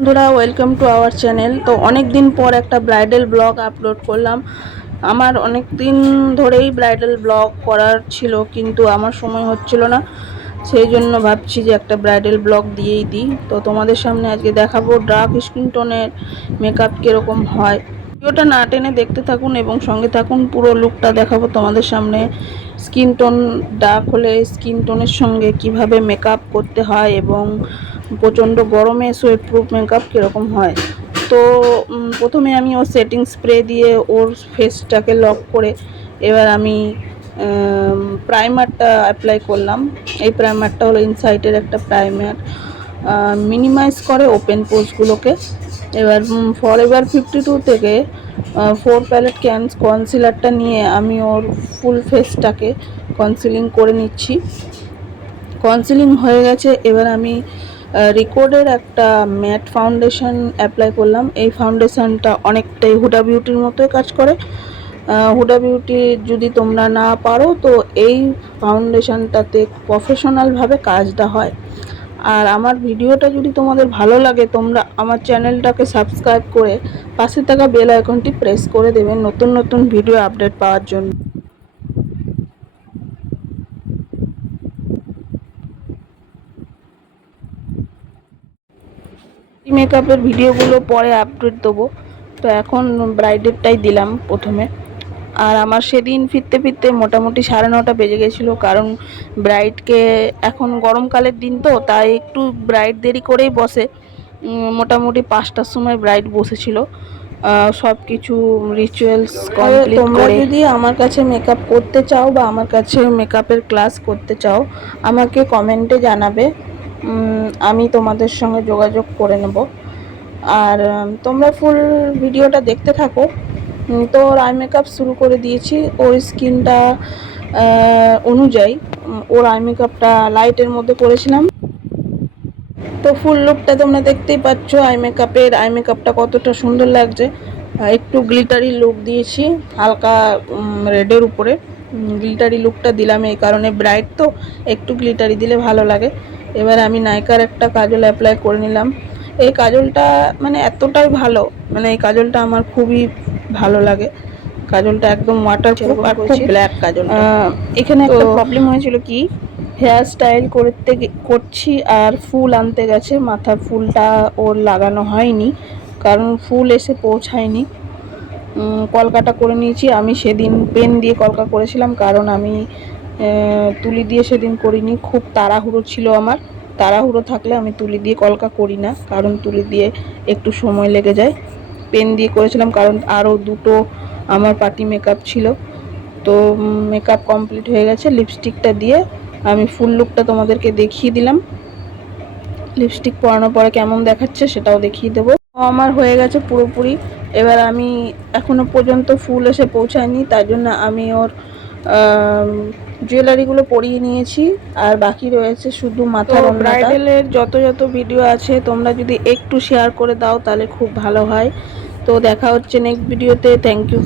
বন্ধুরা, welcome to our channel. তো অনেক দিন পর একটা ব্রাইডাল ব্লগ আপলোড করলাম। আমার অনেক দিন ধরেই ব্রাইডাল ব্লগ করার ছিল, কিন্তু আমার সময় হচ্ছিল না। সেই জন্য ভাবছি যে একটা ব্রাইডাল ব্লগ দিয়েই দিই। তো তোমাদের সামনে আজকে দেখাবো ডার্ক স্কিন টোনের মেকআপ কীরকম হয়। ভিডিওটা না টেনে দেখতে থাকুন এবং সঙ্গে থাকুন, পুরো লুকটা দেখাবো তোমাদের সামনে। স্কিন টোন ডার্ক হলে স্কিন টোনের সঙ্গে কিভাবে মেকআপ করতে হয় এবং প্রচণ্ড গরমে সোয়েট প্রুফ মেকআপ কীরকম হয়। তো প্রথমে আমি ওর সেটিং স্প্রে দিয়ে ওর ফেসটাকে লক করে এবার আমি প্রাইমারটা অ্যাপ্লাই করলাম। এই প্রাইমারটা হলো ইনসাইটের একটা প্রাইমার, মিনিমাইজ করে ওপেন পোর্সগুলোকে। এবার ফরএভার 52 থেকে 4 প্যালেট কনসিলারটা নিয়ে আমি ওর ফুল ফেসটাকে কনসিলিং করে নিচ্ছি। কনসিলিং হয়ে গেছে, এবার আমি রিকোডের একটা ম্যাট ফাউন্ডেশন অ্যাপ্লাই করলাম। এই ফাউন্ডেশনটা অনেকটাই হুডা বিউটির মতোই কাজ করে। হুডা বিউটি যদি তোমরা না পারো, তো এই ফাউন্ডেশনটাতে প্রফেশনালভাবে কাজটা হয়। আর আমার ভিডিওটা যদি তোমাদের ভালো লাগে, তোমরা আমার চ্যানেলটাকে সাবস্ক্রাইব করে পাশে থাকা বেল আইকনটি প্রেস করে দেবেন নতুন নতুন ভিডিও আপডেট পাওয়ার জন্য। মেকআপের ভিডিওগুলো পরে আপডেট দেবো, তো এখন ব্রাইডেরটাই দিলাম প্রথমে। আর আমার সেদিন ফিরতে ফিরতে মোটামুটি 9:30 বেজে গেছিলো, কারণ ব্রাইডকে এখন গরমকালের দিন তো, তাই একটু ব্রাইড দেরি করেই বসে। মোটামুটি 5টার সময় ব্রাইড বসেছিল সব কিছু রিচুয়ালস কমপ্লিট করে। তোমরা যদি আমার কাছে মেকআপ করতে চাও বা আমার কাছে মেকআপের ক্লাস করতে চাও, আমাকে কমেন্টে জানাবে, আমি তোমাদের সঙ্গে যোগাযোগ করে নেব। আর তোমরা ফুল ভিডিওটা দেখতে থাকো। তো ওর আই মেকআপ শুরু করে দিয়েছি। ওর স্কিনটা অনুযায়ী ওর আই মেকআপটা লাইটের মধ্যে করেছিলাম। তো ফুল লুকটা তোমরা দেখতেই পাচ্ছ। আই মেকআপটা কতটা সুন্দর লাগছে। একটু গ্লিটারি লুক দিয়েছি হালকা রেডের উপরে। গ্লিটারি লুকটা দিলাম এই কারণে, ব্রাইট তো একটু গ্লিটারি দিলে ভালো লাগে। এবার আমি নাইকার একটা কাজল অ্যাপ্লাই করে নিলাম। এই কাজলটা মানে এতটাই ভালো, মানে এই কাজলটা আমার খুবই ভালো লাগে। কাজলটা একদম ওয়াটারপ্রুফ আর খুব ব্ল্যাক কাজল। এখানে একটা প্রবলেম হয়েছিল কি, হেয়ার স্টাইল করছি আর ফুল আনতে গেছে, মাথার ফুলটা ওর লাগানো হয়নি, কারণ ফুল এসে পৌঁছায়নি। কলকাটা করে নিয়েছি। আমি সেদিন পেন দিয়ে কলকা করেছিলাম, কারণ আমি তুলি দিয়ে সেদিন করিনি। খুব তাড়াহুড়ো ছিল আমার। তাড়াহুড়ো থাকলে আমি তুলি দিয়ে কলকা করি না, কারণ তুলি দিয়ে একটু সময় লেগে যায়। পেন দিয়ে করেছিলাম, কারণ আরও দুটো আমার পার্টি মেকআপ ছিল। তো মেকআপ কমপ্লিট হয়ে গেছে। লিপস্টিকটা দিয়ে আমি ফুল লুকটা তোমাদেরকে দেখিয়ে দিলাম। লিপস্টিক পরানোর পরে কেমন দেখাচ্ছে সেটাও দেখিয়ে দেবো। আমার হয়ে গেছে পুরোপুরি। এবার আমি এখনো পর্যন্ত ফুল এসে পৌঁছায়নি, তাই জন্য আমি ওর জুয়েলারিগুলো পরিয়ে নিয়েছি, আর বাকি রয়েছে শুধু মাথার। ব্রাইডালের যত যত ভিডিও আছে তোমরা যদি একটু শেয়ার করে দাও তাহলে খুব ভালো হয়। তো দেখা হচ্ছে নেক্সট ভিডিওতে। Thank you.